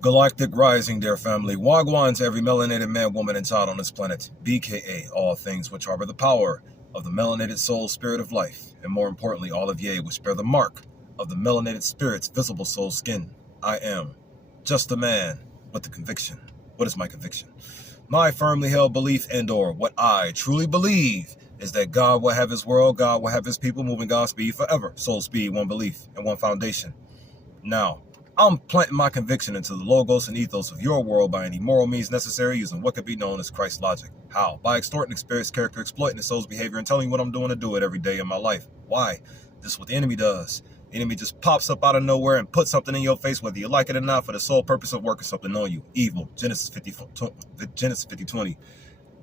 Galactic Rising, dear family. Wagwan to every melanated man, woman, and child on this planet. BKA, all things which harbor the power of the melanated soul, spirit of life. And more importantly, all of ye which bear the mark of the melanated spirit's visible soul skin. I am just a man with the conviction. What is my conviction? My firmly held belief and/or what I truly believe is that God will have his world, God will have his people moving God's speed forever. Soul speed, one belief, and one foundation. Now, I'm planting my conviction into the logos and ethos of your world by any moral means necessary, using what could be known as Christ logic. How? By extorting experience, character, exploiting the soul's behavior, and telling you what I'm doing to do it every day in my life. Why? This is what the enemy does. The enemy just pops up out of nowhere and puts something in your face, whether you like it or not, for the sole purpose of working something on you. Evil. Genesis 50:20.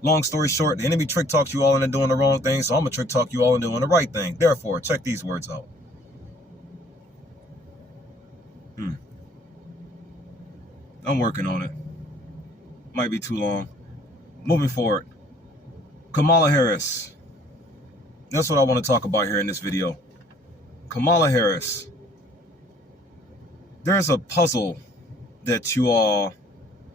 Long story short, the enemy trick talks you all into doing the wrong thing, so I'm going to trick talk you all into doing the right thing. Therefore, check these words out. I'm working on it. Might be too long. Moving forward. Kamala Harris. That's what I want to talk about here in this video. Kamala Harris. There's a puzzle that you all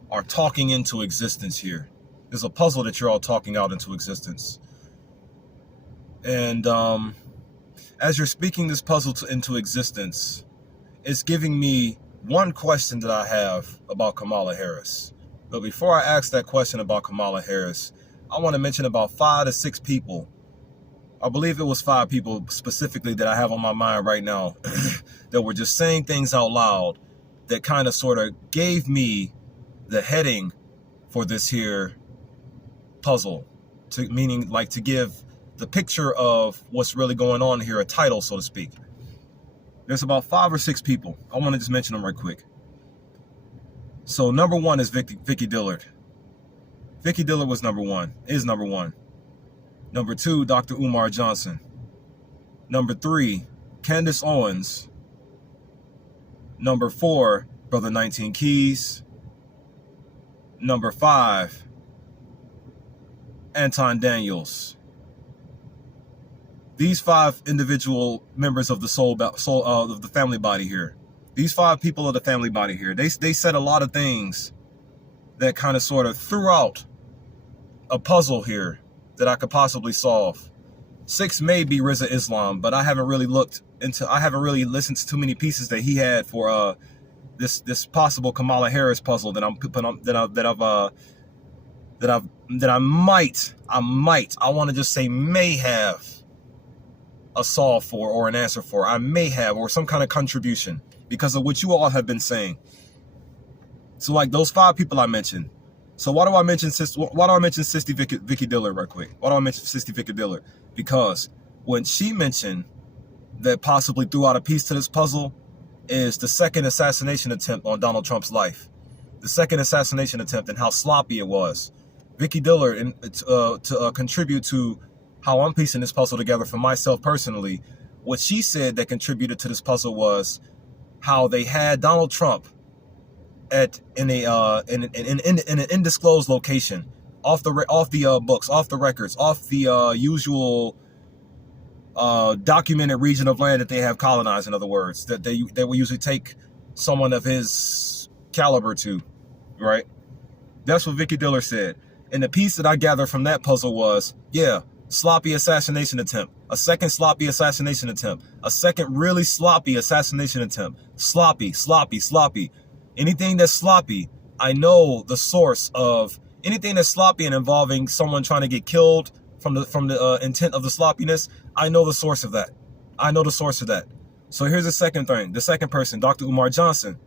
are talking into existence here. There's a puzzle that you're all talking out into existence. And as you're speaking this puzzle into existence, it's giving me one question that I have about Kamala Harris. But before I ask that question about Kamala Harris, I want to mention about 5 to 6 people. I believe it was 5 people specifically that I have on my mind right now that were just saying things out loud that kind of sort of gave me the heading for this here puzzle, meaning like to give the picture of what's really going on here a title, so to speak. There's about 5 or 6 people. I want to just mention them right quick. So number 1 is Vicky Dillard. Vicky Dillard was number 1, is number 1. Number 2, Dr. Umar Johnson. Number 3, Candace Owens. Number 4, Brother 19 Keys. Number 5, Anton Daniels. These 5 individual members of the soul of the family body here. These 5 people of the family body here. They said a lot of things that kind of sort of threw out a puzzle here that I could possibly solve. 6 may be Rizza Islam, but I haven't really listened to too many pieces that he had for this possible Kamala Harris puzzle that I want to just say may have a solve for or an answer for. I may have, or some kind of contribution because of what you all have been saying. So like those 5 people I mentioned. So why do I mention Sister Vicky Dillard right quick? Why do I mention Sister Vicky Dillard? Because when she mentioned that possibly threw out a piece to this puzzle is the second assassination attempt on Donald Trump's life. The second assassination attempt and how sloppy it was. Vicky Dillard, to contribute to how I'm piecing this puzzle together for myself personally, what she said that contributed to this puzzle was how they had Donald Trump in an undisclosed location, off the books, off the records, off the usual documented region of land that they have colonized. In other words, that they will usually take someone of his caliber to, right? That's what Vicky Dillard said. And the piece that I gathered from that puzzle was, yeah, sloppy assassination attempt, a second sloppy assassination attempt, a second really sloppy assassination attempt, sloppy. Anything that's sloppy, I know the source of anything that's sloppy and involving someone trying to get killed from the intent of the sloppiness. I know the source of that. So here's the second thing. The second person, Dr. Umar Johnson.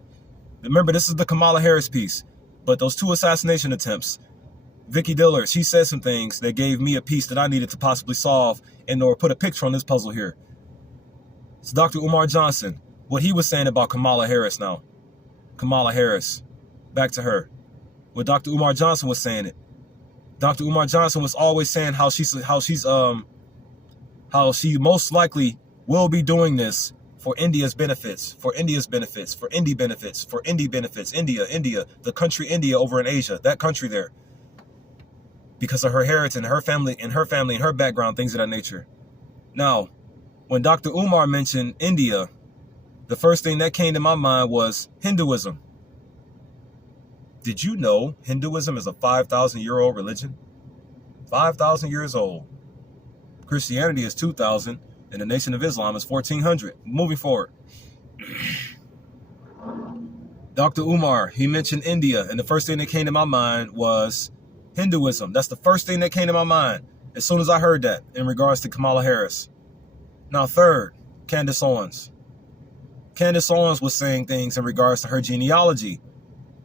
Remember, this is the Kamala Harris piece, but those 2 assassination attempts, Vicky Dillard, she said some things that gave me a piece that I needed to possibly solve and or put a picture on this puzzle here. So Dr. Umar Johnson, what he was saying about Kamala Harris now. Kamala Harris, back to her. What Dr. Umar Johnson was saying it. Dr. Umar Johnson was always saying how she most likely will be doing this for India's benefits, India, the country India over in Asia, that country there. Because of her heritage and her family and her background, things of that nature. Now, when Dr. Umar mentioned India, the first thing that came to my mind was Hinduism. Did you know Hinduism is a 5,000-year-old religion? 5,000 years old. Christianity is 2,000, and the Nation of Islam is 1,400. Moving forward. Dr. Umar, he mentioned India, and the first thing that came to my mind was Hinduism. That's the first thing that came to my mind as soon as I heard that in regards to Kamala Harris. Now, third, Candace Owens. Candace Owens was saying things in regards to her genealogy,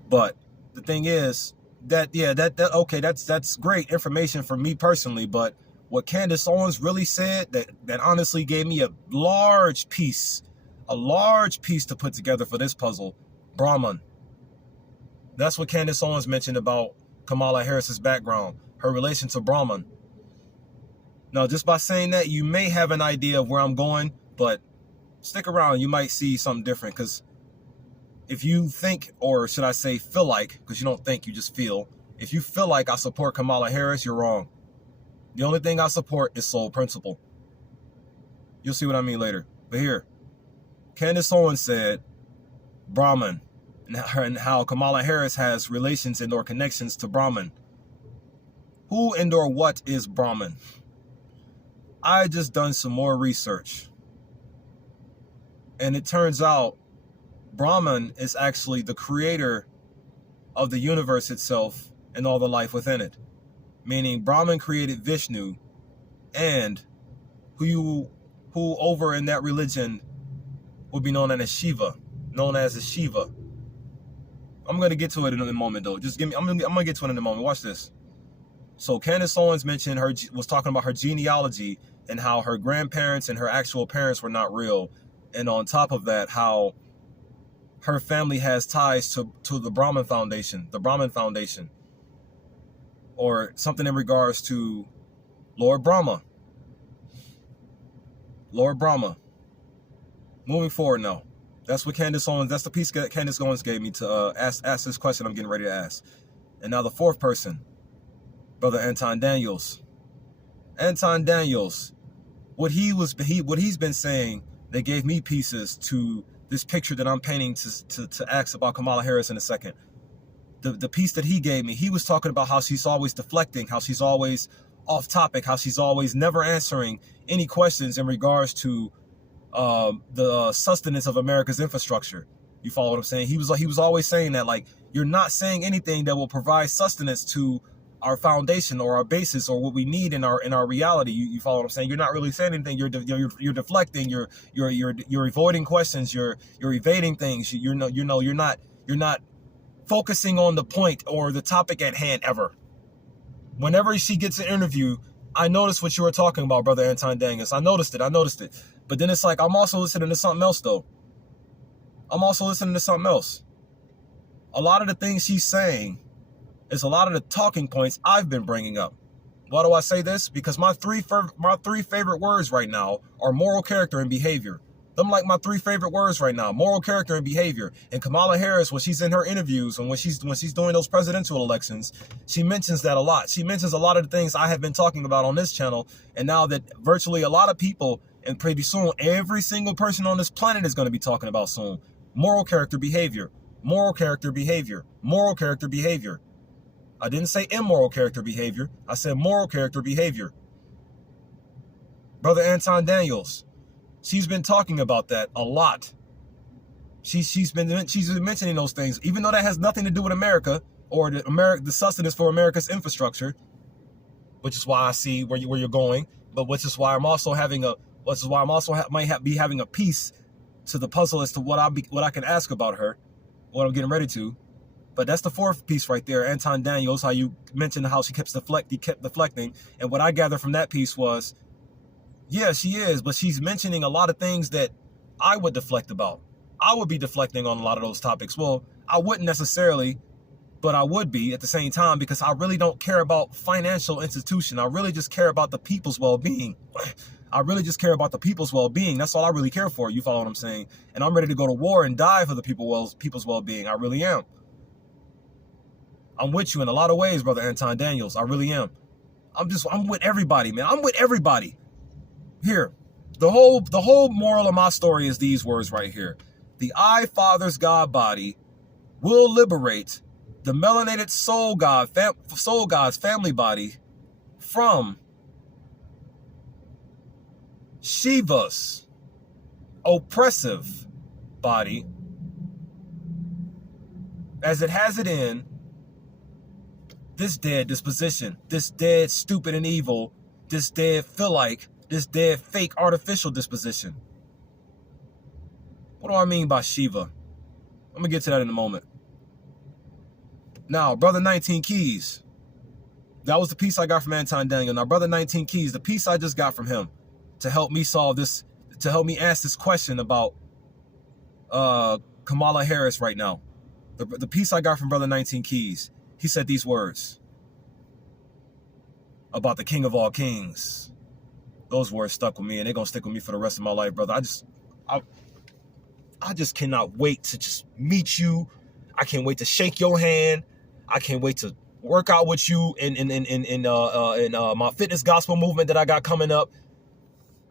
but the thing is that, yeah, okay, that's great information for me personally, but what Candace Owens really said that honestly gave me a large piece to put together for this puzzle. Brahman. That's what Candace Owens mentioned about Kamala Harris's background, her relation to Brahman. Now, just by saying that, you may have an idea of where I'm going, but stick around, you might see something different, because if you think, or should I say feel like, because you don't think, you just feel, if you feel like I support Kamala Harris, you're wrong. The only thing I support is sole principle. You'll see what I mean later. But here, Candace Owens said Brahman, and how Kamala Harris has relations and or connections to Brahman. Who and or what is Brahman? I just done some more research, and it turns out Brahman is actually the creator of the universe itself and all the life within it. Meaning Brahman created Vishnu, and who over in that religion would be known as Shiva, I'm going to get to it in a moment, though. Just give me. I'm going to get to it in a moment. Watch this. So Candace Owens mentioned was talking about her genealogy and how her grandparents and her actual parents were not real, and on top of that, how her family has ties to the Brahman Foundation, or something in regards to Lord Brahma. Moving forward now. That's what Candace Owens, that's the piece that Candace Owens gave me to ask this question I'm getting ready to ask. And now the fourth person, Brother Anton Daniels. Anton Daniels, what he's been saying that gave me pieces to this picture that I'm painting to ask about Kamala Harris in a second. The piece that he gave me, he was talking about how she's always deflecting, how she's always off topic, how she's always never answering any questions in regards to the sustenance of America's infrastructure. You follow what I'm saying? He was always saying that, like, you're not saying anything that will provide sustenance to our foundation or our basis or what we need in our reality. You follow what I'm saying? You're not really saying anything. You're deflecting. You're avoiding questions. You're evading things. You're not focusing on the point or the topic at hand ever. Whenever she gets an interview, I noticed what you were talking about, Brother Anton Daniels. I noticed it. But then it's like, I'm also listening to something else, though. A lot of the things she's saying is a lot of the talking points I've been bringing up. Why do I say this? Because my three favorite words right now are moral character and behavior. Them like my three favorite words right now: moral character and behavior. And Kamala Harris, when she's in her interviews and when she's doing those presidential elections, she mentions that a lot. She mentions a lot of the things I have been talking about on this channel. And now that virtually a lot of people, and pretty soon every single person on this planet is going to be talking about soon, moral character behavior. I didn't say immoral character behavior. I said moral character behavior. Brother Anton Daniels, she's been talking about that a lot. She's been mentioning those things, even though that has nothing to do with America or the sustenance for America's infrastructure, which is why I see where you're going. But which is why I'm also might be having a piece to the puzzle as to what I can ask about her, what I'm getting ready to. But that's the fourth piece right there, Anton Daniels, how you mentioned how she kept deflecting. And what I gathered from that piece was, yeah, she is, but she's mentioning a lot of things that I would deflect about. I would be deflecting on a lot of those topics. Well, I wouldn't necessarily, but I would be at the same time, because I really don't care about financial institution. I really just care about the people's well-being. That's all I really care for. You follow what I'm saying? And I'm ready to go to war and die for the people's well-being. I really am. I'm with you in a lot of ways, Brother Anton Daniels. I really am. I'm with everybody, man. I'm with everybody. Here, the whole moral of my story is these words right here. The I, Father's God body will liberate the melanated soul god, soul god's family body from Shiva's oppressive body, as it has it in this dead disposition, this dead stupid and evil, this dead this dead fake artificial disposition. What do I mean by Shiva? I'm gonna get to that in a moment. Now, Brother 19 Keys, that was the piece I got from Anton Daniel. Now, Brother 19 Keys, the piece I just got from him to help me solve this, to help me ask this question about Kamala Harris right now. The piece I got from Brother 19 Keys, he said these words about the King of all kings. Those words stuck with me, and they're going to stick with me for the rest of my life, brother. I just cannot wait to just meet you. I can't wait to shake your hand. I can't wait to work out with you in my fitness gospel movement that I got coming up.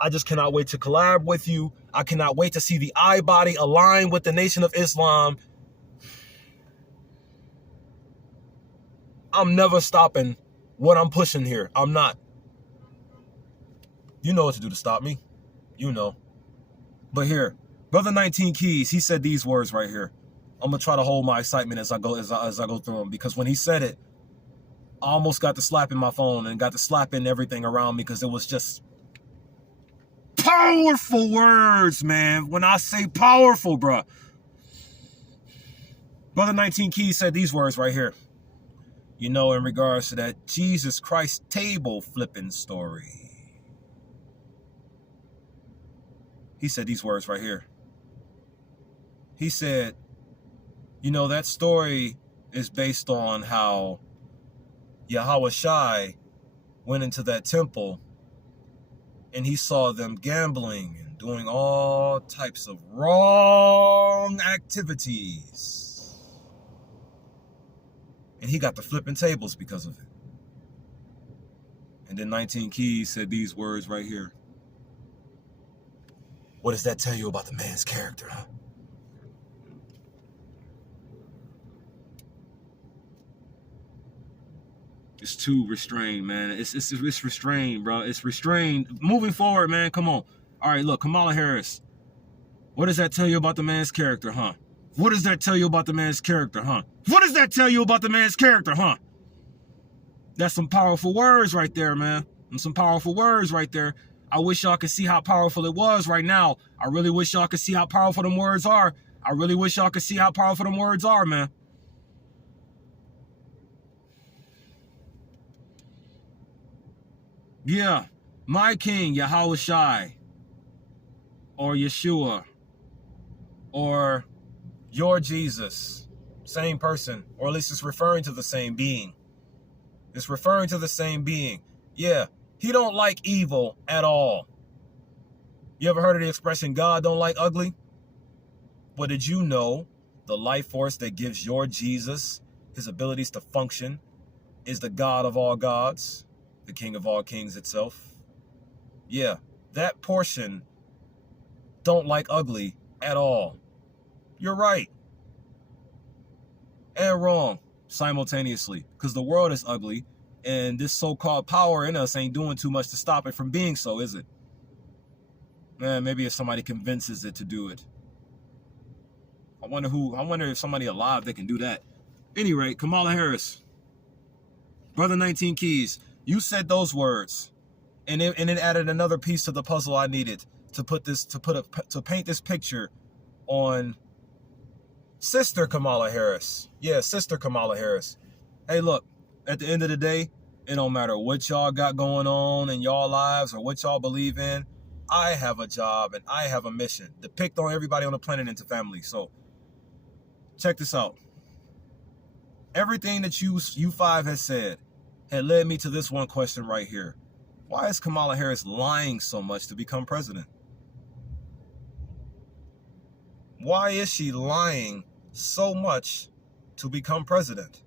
I just cannot wait to collab with you. I cannot wait to see the eye body align with the Nation of Islam. I'm never stopping what I'm pushing here. I'm not. You know what to do to stop me. You know. But here, Brother 19 Keys, he said these words right here. I'm gonna try to hold my excitement as I go through them, because when he said it, I almost got to slapping my phone and got to slapping everything around me, because it was just powerful words, man. When I say powerful, bruh. Brother 19 Keys said these words right here. You know, in regards to that Jesus Christ table flipping story. He said these words right here. He said, you know, that story is based on how Yahweh Shai went into that temple and he saw them gambling and doing all types of wrong activities. And he got to flipping tables because of it. And then 19 Keys said these words right here. What does that tell you about the man's character, huh? It's too restrained, man. It's restrained, bro. It's restrained. Moving forward, man. Come on. All right, look, Kamala Harris. What does that tell you about the man's character, huh? What does that tell you about the man's character, huh? What does that tell you about the man's character, huh? That's some powerful words right there, man. And some powerful words right there. I wish y'all could see how powerful it was right now. I really wish y'all could see how powerful them words are. I really wish y'all could see how powerful them words are, man. Yeah, my king, Yahweh Shai, or Yeshua, or your Jesus, same person, or at least it's referring to the same being. It's referring to the same being. Yeah, he don't like evil at all. You ever heard of the expression, God don't like ugly? But did you know the life force that gives your Jesus his abilities to function is the God of all gods, the King of all kings itself? Yeah, that portion don't like ugly at all. You're right. And wrong simultaneously, because the world is ugly and this so-called power in us ain't doing too much to stop it from being so, is it? Man, maybe if somebody convinces it to do it. I wonder if somebody alive that can do that. Any rate, Kamala Harris, Brother 19 Keys, you said those words, and it added another piece to the puzzle I needed to paint this picture on Sister Kamala Harris. Yeah, Sister Kamala Harris. Hey, look, at the end of the day, it don't matter what y'all got going on in y'all lives or what y'all believe in. I have a job and I have a mission. Depict on everybody on the planet into family. So check this out. Everything that you five has said had led me to this one question right here. Why is Kamala Harris lying so much to become president? Why is she lying so much to become president?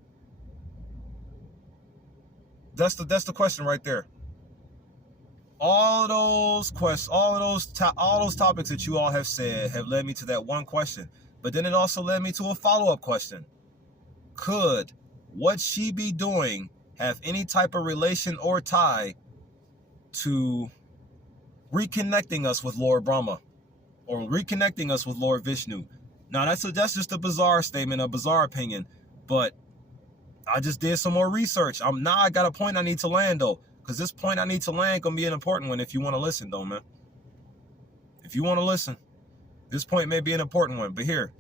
That's the question right there. All those topics that you all have said have led me to that one question. But then it also led me to a follow-up question. could what she be doing have any type of relation or tie to reconnecting us with Lord Brahma or reconnecting us with Lord Vishnu? Now, that's just a bizarre statement, a bizarre opinion, but I just did some more research. Now I got a point I need to land, though, because this point I need to land gonna be an important one if you want to listen, though, man. If you want to listen, this point may be an important one. But here,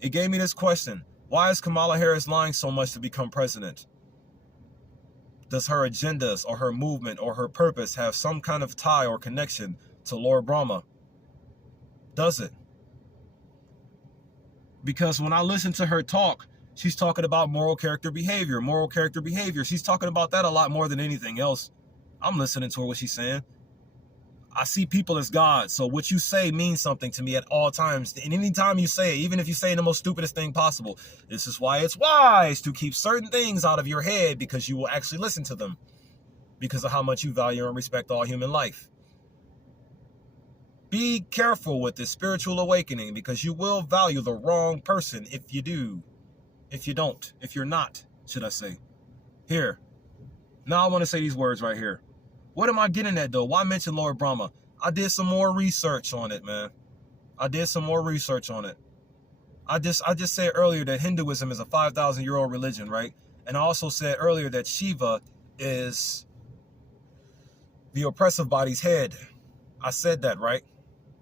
it gave me this question. Why is Kamala Harris lying so much to become president? Does her agendas or her movement or her purpose have some kind of tie or connection to Lord Brahma? Does it? Because when I listen to her talk, she's talking about moral character behavior. She's talking about that a lot more than anything else. I'm listening to her, what she's saying. I see people as God, so what you say means something to me at all times. And anytime you say it, even if you say the most stupidest thing possible, this is why it's wise to keep certain things out of your head, because you will actually listen to them because of how much you value and respect all human life. Be careful with this spiritual awakening, because you will value the wrong person if you do. If you don't. If you're not, should I say. Here. Now I want to say these words right here. What am I getting at, though? Why mention Lord Brahma? I did some more research on it, man. I just said earlier that Hinduism is a 5,000-year-old religion, right? And I also said earlier that Shiva is the oppressive body's head. I said that, right?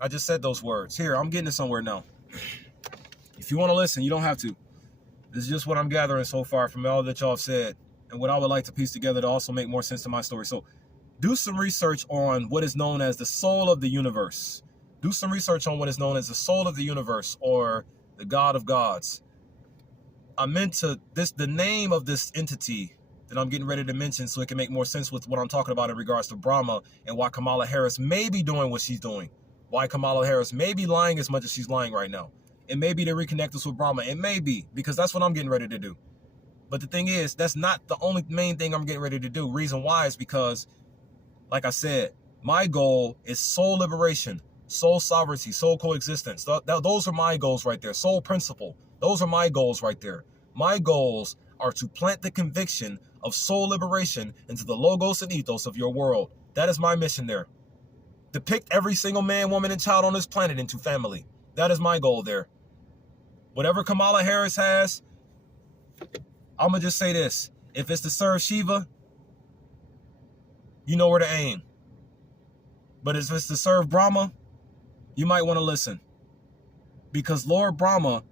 I just said those words. Here, I'm getting it somewhere now. If you want to listen, you don't have to. This is just what I'm gathering so far from all that y'all have said and what I would like to piece together to also make more sense to my story. So do some research on what is known as the soul of the universe. Do some research on what is known as the soul of the universe, or the God of gods. I meant to the name of this entity that I'm getting ready to mention, so it can make more sense with what I'm talking about in regards to Brahma and why Kamala Harris may be doing what she's doing. Why Kamala Harris may be lying as much as she's lying right now. It may be to reconnect us with Brahma. It may be, because that's what I'm getting ready to do. But the thing is, that's not the only main thing I'm getting ready to do. Reason why is because, like I said, my goal is soul liberation, soul sovereignty, soul coexistence. Those are my goals right there. Soul principle. Those are my goals right there. My goals are to plant the conviction of soul liberation into the logos and ethos of your world. That is my mission there. Depict every single man, woman, and child on this planet into family. That is my goal there. Whatever Kamala Harris has, I'm going to just say this. If it's to serve Shiva, you know where to aim. But if it's to serve Brahma, you might want to listen. Because Lord Brahma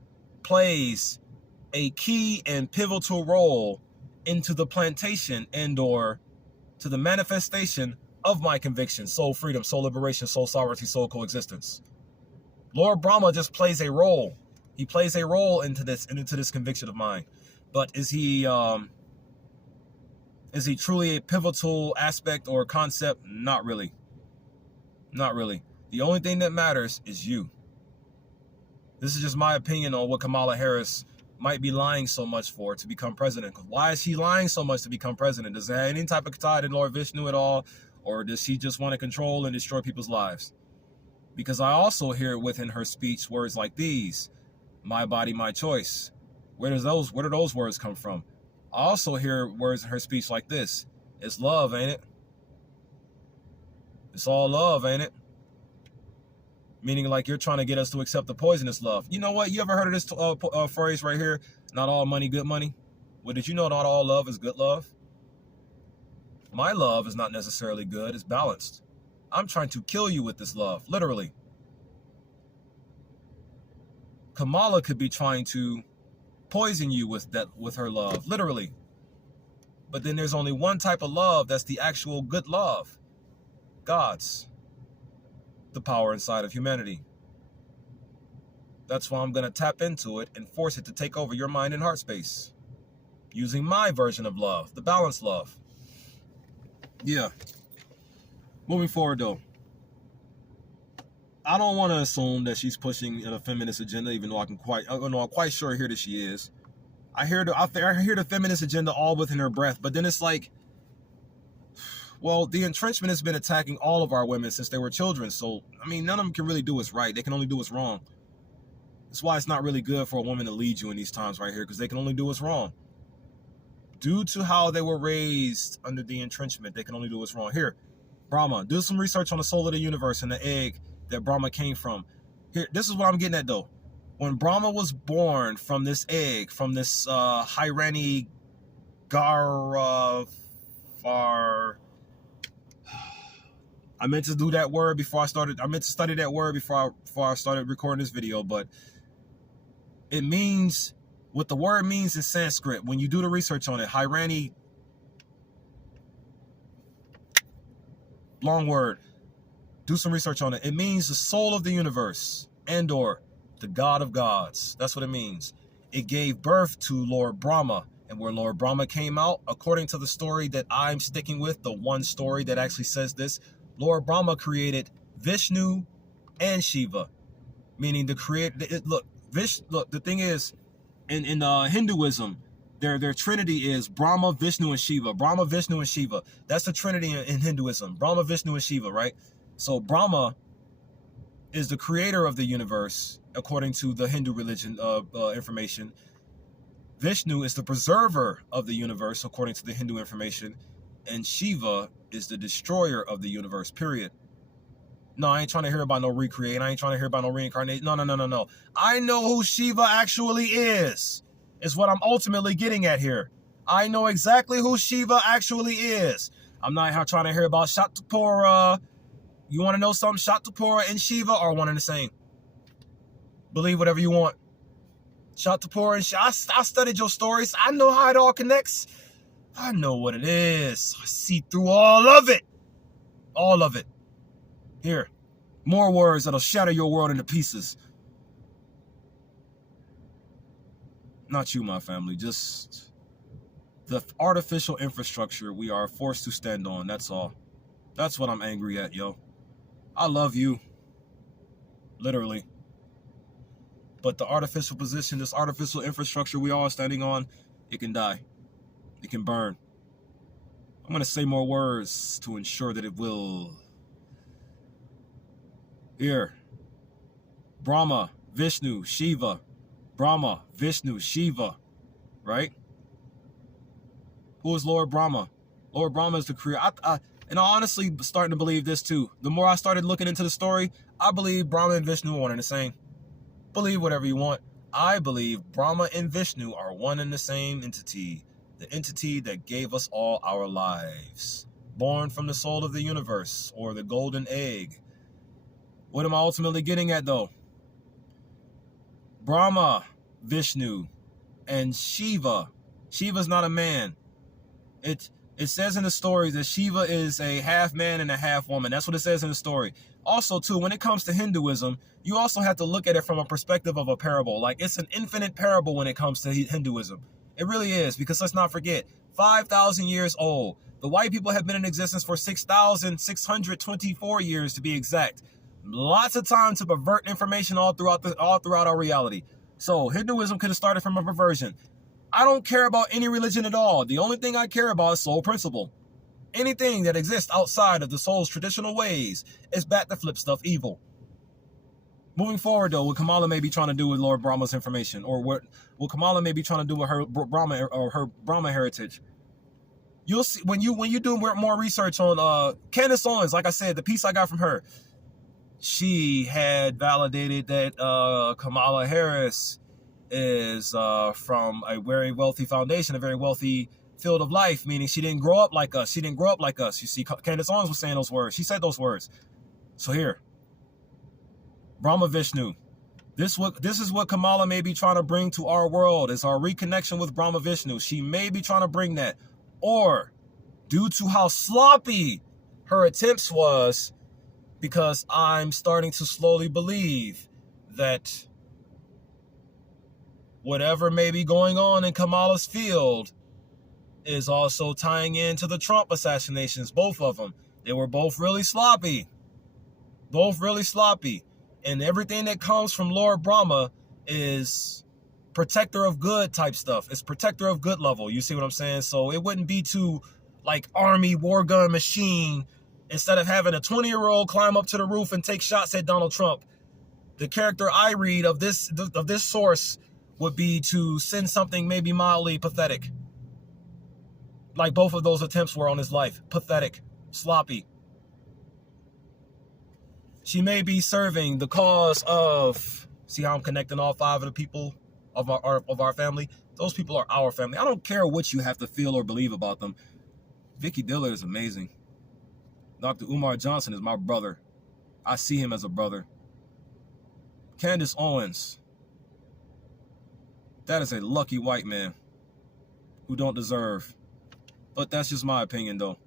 plays a key and pivotal role into the plantation and or to the manifestation of my conviction: soul freedom, soul liberation, soul sovereignty, soul coexistence. Lord Brahma just plays a role. He plays a role into this conviction of mine. But is he truly a pivotal aspect or concept? Not really. Not really. The only thing that matters is you. This is just my opinion on what Kamala Harris might be lying so much for to become president. Why is she lying so much to become president? Does it have any type of tie to Lord Vishnu at all? Or does she just want to control and destroy people's lives? Because I also hear within her speech words like these: my body, my choice. Where do those words come from? I also hear words in her speech like this: it's love, ain't it? It's all love, ain't it? Meaning like you're trying to get us to accept the poisonous love. You know what? You ever heard of this phrase right here? Not all money, good money. Well, did you know not all love is good love? My love is not necessarily good. It's balanced. I'm trying to kill you with this love, literally. Kamala could be trying to poison you with her love, literally. But then there's only one type of love that's the actual good love: God's. The power inside of humanity. That's why I'm going to tap into it and force it to take over your mind and heart space, using my version of love, the balanced love. Yeah. Moving forward, though, I don't want to assume that she's pushing a feminist agenda, even though I'm quite sure here that she is. I hear the feminist agenda all within her breath, but then it's like, well, the entrenchment has been attacking all of our women since they were children. So, I mean, none of them can really do what's right. They can only do what's wrong. That's why it's not really good for a woman to lead you in these times right here, because they can only do what's wrong. Due to how they were raised under the entrenchment, they can only do what's wrong. Here, Brahma, do some research on the soul of the universe and the egg that Brahma came from. Here, this is what I'm getting at, though. When Brahma was born from this egg, from this Hirani Garafar... I meant to do that word before I started. I meant to study that word before I started recording this video, but it means what the word means in Sanskrit. When you do the research on it, Hirani, long word. Do some research on it. It means the soul of the universe and/or the God of gods. That's what it means. It gave birth to Lord Brahma, and where Lord Brahma came out, according to the story that I'm sticking with, the one story that actually says this, Lord Brahma created Vishnu and Shiva, meaning the create. Look, the thing is, in Hinduism, their trinity is Brahma, Vishnu, and Shiva. Brahma, Vishnu, and Shiva. That's the trinity in Hinduism. Brahma, Vishnu, and Shiva, right? So Brahma is the creator of the universe, according to the Hindu religion information. Vishnu is the preserver of the universe, according to the Hindu information. And Shiva is the destroyer of the universe, period. No, I ain't trying to hear about no recreate. I ain't trying to hear about no reincarnate. No. I know who Shiva actually is what I'm ultimately getting at here. I know exactly who Shiva actually is. I'm not trying to hear about Shatapura. You want to know something? Shatapura and Shiva are one and the same. Believe whatever you want. Shatapura and Shiva. I studied your stories. I know how it all connects. I know what it is. I see through all of it. All of it. Here. More words that'll shatter your world into pieces. Not you, my family. Just the artificial infrastructure we are forced to stand on. That's all. That's what I'm angry at, yo. I love you. Literally. But the artificial position, this artificial infrastructure we are standing on, it can die. It can burn. I'm going to say more words to ensure that it will. Here. Brahma, Vishnu, Shiva. Brahma, Vishnu, Shiva. Right? Who is Lord Brahma? Lord Brahma is the creator. And I'm honestly starting to believe this too. The more I started looking into the story, I believe Brahma and Vishnu are one and the same. Believe whatever you want. I believe Brahma and Vishnu are one and the same entity. The entity that gave us all our lives. Born from the soul of the universe, or the golden egg. What am I ultimately getting at, though? Brahma, Vishnu, and Shiva. Shiva's not a man. It says in the story that Shiva is a half man and a half woman. That's what it says in the story. Also, too, when it comes to Hinduism, you also have to look at it from a perspective of a parable. Like, it's an infinite parable when it comes to Hinduism. It really is, because let's not forget, 5,000 years old. The white people have been in existence for 6,624 years, to be exact. Lots of time to pervert information all throughout our reality. So Hinduism could have started from a perversion. I don't care about any religion at all. The only thing I care about is soul principle. Anything that exists outside of the soul's traditional ways is back to flip stuff evil. Moving forward, though, what Kamala may be trying to do with Lord Brahma's information, or what Kamala may be trying to do with her Brahma or her Brahma heritage, you'll see when you do more research on Candace Owens. Like I said, the piece I got from her, she had validated that Kamala Harris is from a very wealthy foundation, a very wealthy field of life, meaning she didn't grow up like us. You see, Candace Owens was saying those words. She said those words. So here, Brahma Vishnu. This is what Kamala may be trying to bring to our world, is our reconnection with Brahma Vishnu. She may be trying to bring that. Or, due to how sloppy her attempts was, because I'm starting to slowly believe that whatever may be going on in Kamala's field is also tying into the Trump assassinations, both of them. They were both really sloppy. Both really sloppy. And everything that comes from Lord Brahma is protector of good type stuff. It's protector of good level. You see what I'm saying? So it wouldn't be too like army war gun machine. Instead of having a 20-year-old climb up to the roof and take shots at Donald Trump, the character I read of this source would be to send something maybe mildly pathetic. Like both of those attempts were on his life. Pathetic. Sloppy. She may be serving the cause of, see how I'm connecting all 5 of the people of our family? Those people are our family. I don't care what you have to feel or believe about them. Vicky Diller is amazing. Dr. Umar Johnson is my brother. I see him as a brother. Candace Owens. That is a lucky white man who don't deserve. But that's just my opinion, though.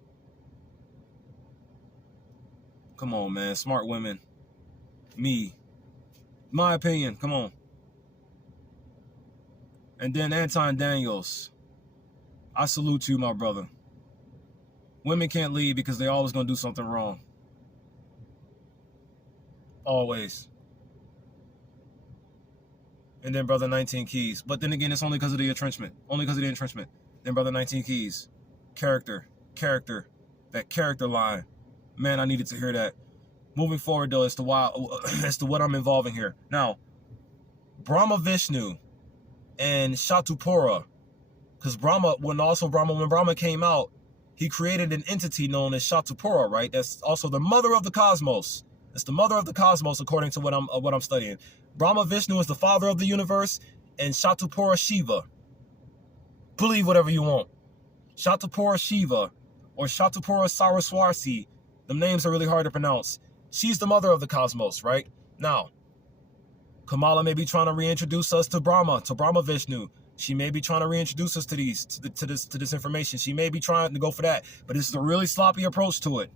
Come on, man. Smart women. Me. My opinion. Come on. And then Anton Daniels. I salute you, my brother. Women can't lead because they're always going to do something wrong. Always. And then Brother 19 Keys. But then again, it's only because of the entrenchment. Only because of the entrenchment. Then Brother 19 Keys. Character. That character line. Man, I needed to hear that. Moving forward, though, as to what I'm involving here. Now, Brahma Vishnu and Shatupura, because when Brahma came out, he created an entity known as Shatupura, right? That's also the mother of the cosmos. It's the mother of the cosmos, according to what I'm studying. Brahma Vishnu is the father of the universe, and Shatupura Shiva. Believe whatever you want. Shatupura Shiva or Shatupura Saraswati. The names are really hard to pronounce. She's the mother of the cosmos, right? Now, Kamala may be trying to reintroduce us to Brahma Vishnu. She may be trying to reintroduce us to this information. She may be trying to go for that. But this is a really sloppy approach to it.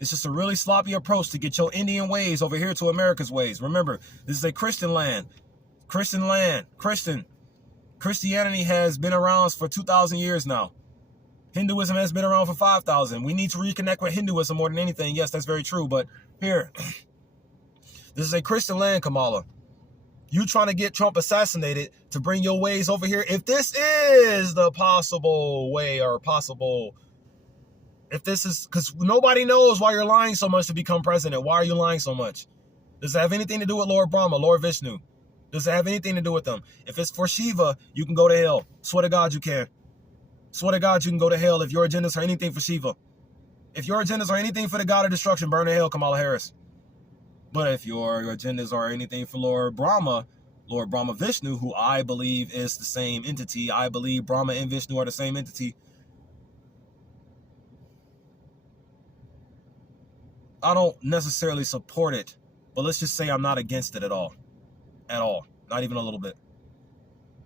It's just a really sloppy approach to get your Indian ways over here to America's ways. Remember, this is a Christian land. Christianity has been around for 2,000 years now. Hinduism has been around for 5,000. We need to reconnect with Hinduism more than anything. Yes, that's very true. But here, this is a Christian land, Kamala. You trying to get Trump assassinated to bring your ways over here. If this is the possible way or possible, if this is, because nobody knows why you're lying so much to become president. Why are you lying so much? Does it have anything to do with Lord Brahma, Lord Vishnu? Does it have anything to do with them? If it's for Shiva, you can go to hell. Swear to God you can. Swear to God you can go to hell if your agendas are anything for Shiva. If your agendas are anything for the God of destruction, burn to hell, Kamala Harris. But if your agendas are anything for Lord Brahma Vishnu, who I believe is the same entity, I believe Brahma and Vishnu are the same entity. I don't necessarily support it, but let's just say I'm not against it at all. At all. Not even a little bit.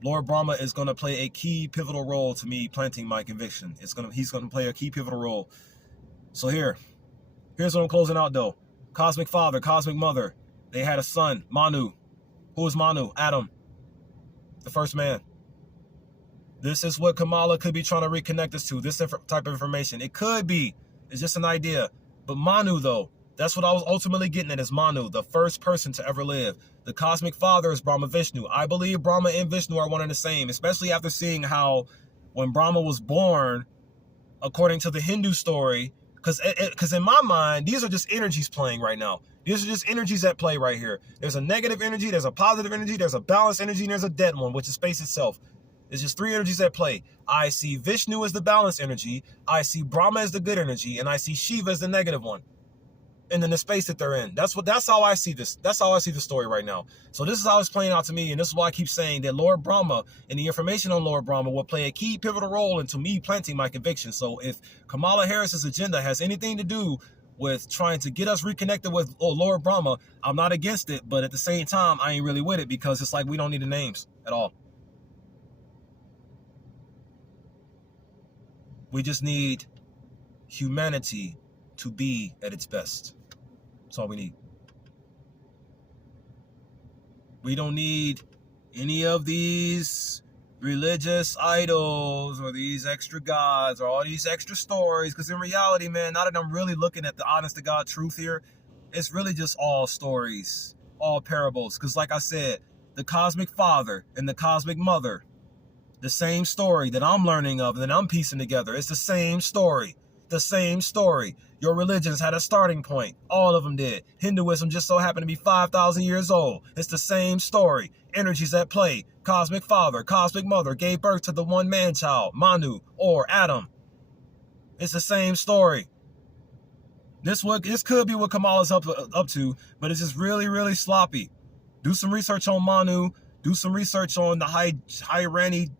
Lord Brahma is going to play a key pivotal role to me planting my conviction. He's going to play a key pivotal role. So here's what I'm closing out though. Cosmic Father, Cosmic Mother. They had a son, Manu. Who is Manu? Adam. The first man. This is what Kamala could be trying to reconnect us to. This type of information. It could be. It's just an idea. But Manu though. That's what I was ultimately getting at, is Manu, the first person to ever live. The Cosmic Father is Brahma Vishnu. I believe Brahma and Vishnu are one and the same, especially after seeing how when Brahma was born, according to the Hindu story, because in my mind, these are just energies playing right now. These are just energies at play right here. There's a negative energy, there's a positive energy, there's a balanced energy, and there's a dead one, which is space itself. There's just 3 energies at play. I see Vishnu as the balanced energy, I see Brahma as the good energy, and I see Shiva as the negative one. And then the space that they're in. That's how I see this. That's how I see the story right now. So this is how it's playing out to me. And this is why I keep saying that Lord Brahma and the information on Lord Brahma will play a key pivotal role into me planting my conviction. So if Kamala Harris's agenda has anything to do with trying to get us reconnected with Lord Brahma, I'm not against it. But at the same time, I ain't really with it, because it's like we don't need the names at all. We just need humanity to be at its best. That's all we need. We don't need any of these religious idols or these extra gods or all these extra stories, because in reality, man, now that I'm really looking at the honest to God truth here, it's really just all stories, all parables. Because like I said, the Cosmic Father and the Cosmic Mother, the same story that I'm learning of and that I'm piecing together, it's the same story. The same story. Your religions had a starting point. All of them did. Hinduism just so happened to be 5,000 years old. It's the same story. Energies at play. Cosmic father, cosmic mother gave birth to the one man child, Manu or Adam. It's the same story. This could be what Kamala's up to, but it's just really, really sloppy. Do some research on Manu. Do some research on the Hyrani,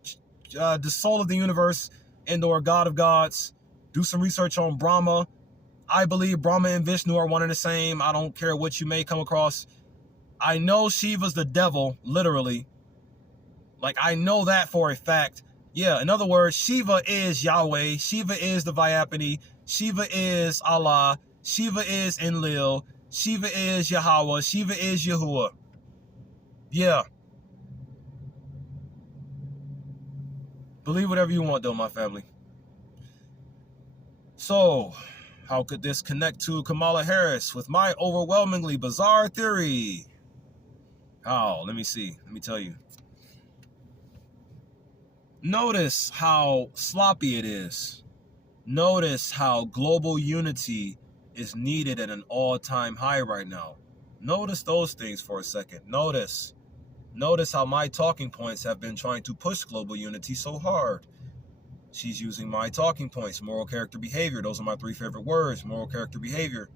the soul of the universe, and or God of gods. Do some research on Brahma. I believe Brahma and Vishnu are one and the same. I don't care what you may come across. I know Shiva's the devil, literally. Like, I know that for a fact. Yeah, in other words, Shiva is Yahweh. Shiva is the Vyapani. Shiva is Allah. Shiva is Enlil. Shiva is Yahweh. Shiva is Yahuwah. Yeah. Believe whatever you want, though, my family. So, how could this connect to Kamala Harris with my overwhelmingly bizarre theory? How? Let me see. Let me tell you. Notice how sloppy it is. Notice how global unity is needed at an all-time high right now. Notice those things for a second. Notice how my talking points have been trying to push global unity so hard. She's using my talking points, moral character behavior. Those are my 3 favorite words, moral character behavior.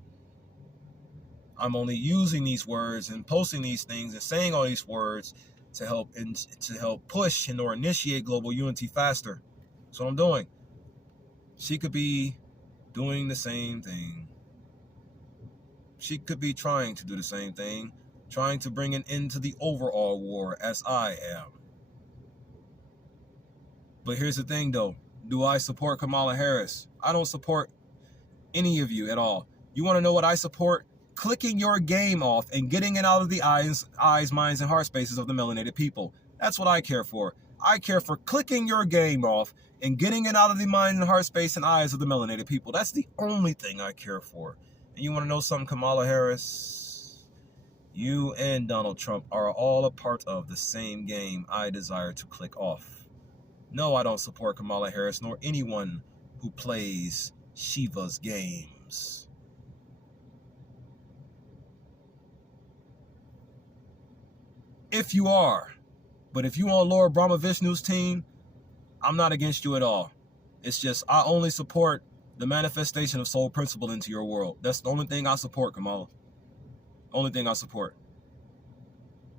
I'm only using these words and posting these things and saying all these words to help push and or initiate global unity faster. That's what I'm doing. She could be doing the same thing. She could be trying to do the same thing, trying to bring an end to the overall war as I am. But here's the thing, though. Do I support Kamala Harris? I don't support any of you at all. You want to know what I support? Clicking your game off and getting it out of the eyes, minds, and heart spaces of the melanated people. That's what I care for. I care for clicking your game off and getting it out of the mind and heart space and eyes of the melanated people. That's the only thing I care for. And you want to know something, Kamala Harris? You and Donald Trump are all a part of the same game I desire to click off. No, I don't support Kamala Harris nor anyone who plays Shiva's games. If you are, but if you on Lord Brahma Vishnu's team, I'm not against you at all. It's just I only support the manifestation of soul principle into your world. That's the only thing I support, Kamala. Only thing I support.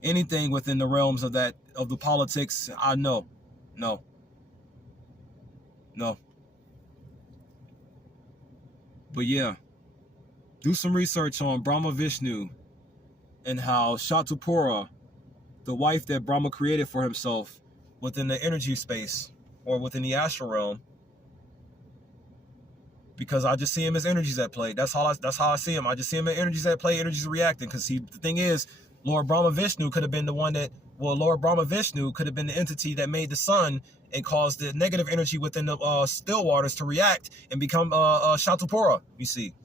Anything within the realms of the politics, I know. No. But yeah, do some research on Brahma Vishnu and how Shatupura, the wife that Brahma created for himself within the energy space or within the astral realm, because I just see him as energies at play. That's how I see him. I just see him as energies at play, energies reacting. Because the thing is, Lord Brahma Vishnu could have been the one that, Lord Brahma Vishnu could have been the entity that made the sun and caused the negative energy within the still waters to react and become Shatupura, you see.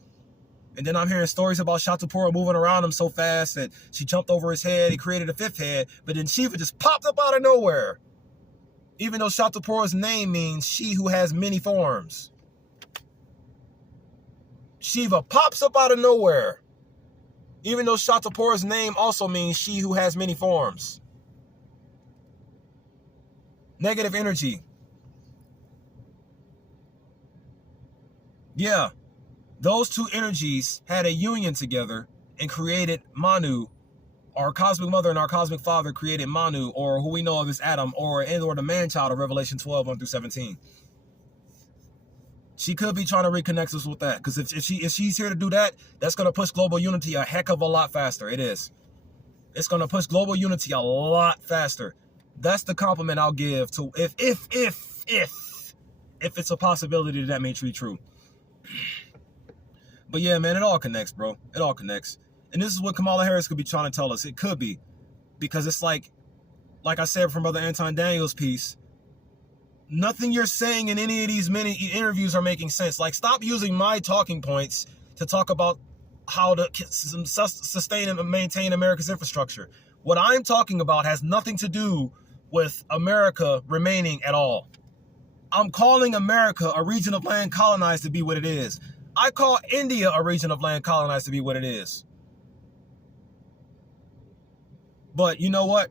And then I'm hearing stories about Shatupura moving around him so fast that she jumped over his head, he created a 5th head, but then Shiva just popped up out of nowhere. Even though Shatupura's name means she who has many forms. Shiva pops up out of nowhere. Even though Shatupura's name also means she who has many forms. Negative energy. Yeah. Those two energies had a union together and created Manu. Our cosmic mother and our cosmic father created Manu, or who we know of as Adam, or the man-child of Revelation 12, 1-17. She could be trying to reconnect us with that. Because if she's here to do that, that's going to push global unity a heck of a lot faster. It is. It's going to push global unity a lot faster. That's the compliment I'll give to if it's a possibility that may be true. But yeah, man, it all connects, bro. It all connects. And this is what Kamala Harris could be trying to tell us. It could be. Because it's like I said from Brother Anton Daniels' piece, nothing you're saying in any of these many interviews are making sense. Like, stop using my talking points to talk about how to sustain and maintain America's infrastructure. What I'm talking about has nothing to do with America remaining at all. I'm calling America a region of land colonized to be what it is. I call India a region of land colonized to be what it is. But you know what?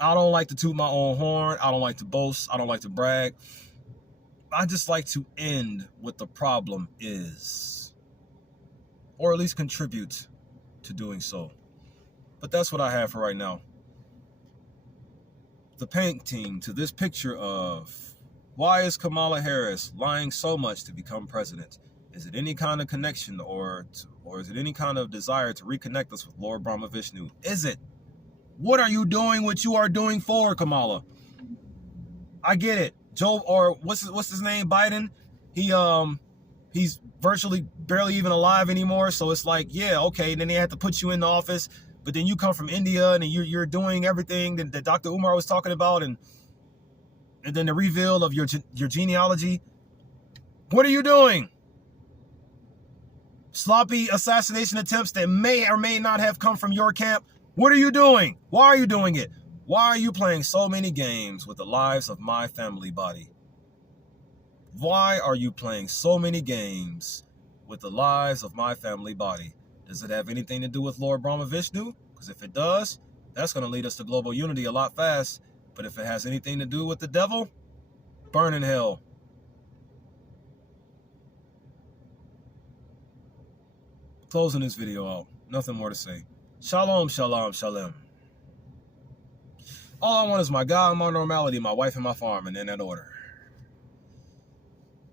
I don't like to toot my own horn. I don't like to boast. I don't like to brag. I just like to end what the problem is, or at least contribute to doing so. But that's what I have for right now. The painting to this picture of why is Kamala Harris lying so much to become president? Is it any kind of connection or is it any kind of desire to reconnect us with Lord Brahma Vishnu? Is it? What are you doing what you are doing for, Kamala? I get it. Joe, or what's his name? Biden. He's virtually barely even alive anymore. So it's like, yeah, okay. And then they have to put you in the office, but then you come from India and you're doing everything that Dr. Umar was talking about, and then the reveal of your genealogy. What are you doing? Sloppy assassination attempts that may or may not have come from your camp. What are you doing? Why are you doing it? Why are you playing so many games with the lives of my family body? Why are you playing so many games with the lives of my family body? Does it have anything to do with Lord Brahma Vishnu? Because if it does, that's going to lead us to global unity a lot fast. But if it has anything to do with the devil, burn in hell. Closing this video out. Nothing more to say. Shalom, shalom, shalom. All I want is my God, my normality, my wife, and my farm, and in that order.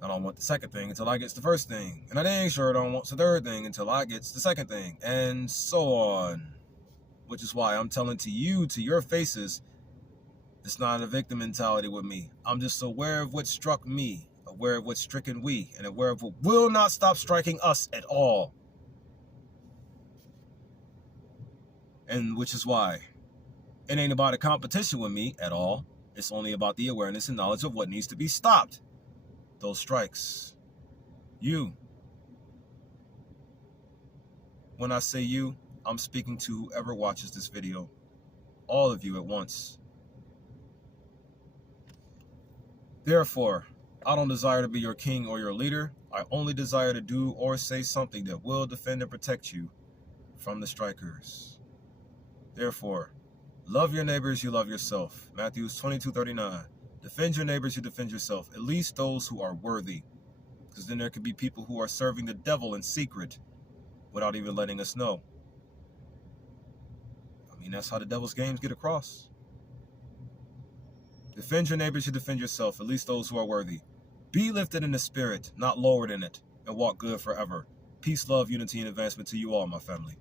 I don't want the second thing until I get the first thing. And I dang sure don't want the third thing until I get the second thing. And so on. Which is why I'm telling to you, to your faces, it's not a victim mentality with me. I'm just aware of what struck me, aware of what's stricken we, and aware of what will not stop striking us at all. And which is why it ain't about a competition with me at all. It's only about the awareness and knowledge of what needs to be stopped. Those strikes. You. When I say you, I'm speaking to whoever watches this video. All of you at once. Therefore, I don't desire to be your king or your leader. I only desire to do or say something that will defend and protect you from the strikers. Therefore, love your neighbors, you love yourself. Matthew 22:39. Defend your neighbors, you defend yourself. At least those who are worthy. Because then there could be people who are serving the devil in secret without even letting us know. I mean, that's how the devil's games get across. Defend your neighbors, you defend yourself. At least those who are worthy. Be lifted in the spirit, not lowered in it. And walk good forever. Peace, love, unity, and advancement to you all, my family.